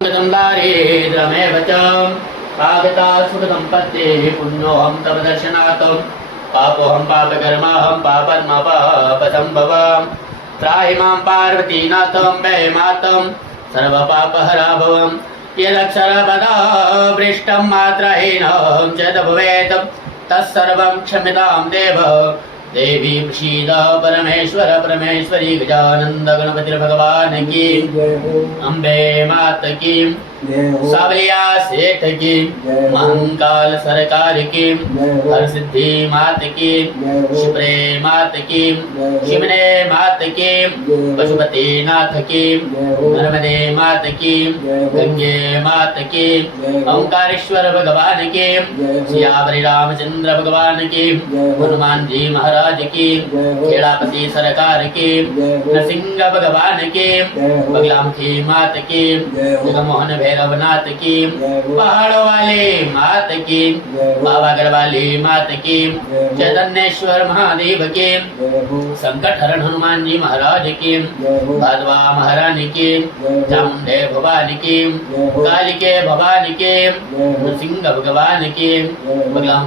दारिद्र्यमेव च पागता सुखसम्पत्तिः पुण्योऽहं तव दर्शनात् पापोऽहं पापकर्माहं पापकर्म पापसम्भवं त्राहि मां पार्वतीनाथं वै मातं सर्वपापहरा भवं यदक्षरपदभ्रष्टं मात्राहीनं च भवेत् तत्सर्वं क्षम्यतां देव देवी प्रसीद परमेश्वर परमेश्वरी गजानंद गणपति भगवान की अम्बे मात की सावलिया सेठ की महंकाल सरकार की हर सिद्धि मात की शिवरे मात की शिवने मात की पशुपति नाथ की नर्मदे मात की गंगे मात की ओंकारेश्वर भगवान की सियावरी रामचंद्र भगवान की हनुमान जी महाराज की खेड़ापति सरकार की नरसिंह भगवान की बगलामुखी मात की जगमोहन भैरवनाथ की पहाड़ों वाले मात की बाबागढ़ वाली मात की चैतन्येश्वर महादेव के संकट हरण हनुमान जी महाराज की भादवा महारानी की चामुंडे भवानी की कालिके भवानी के नरसिंह भगवान की बगलामुखी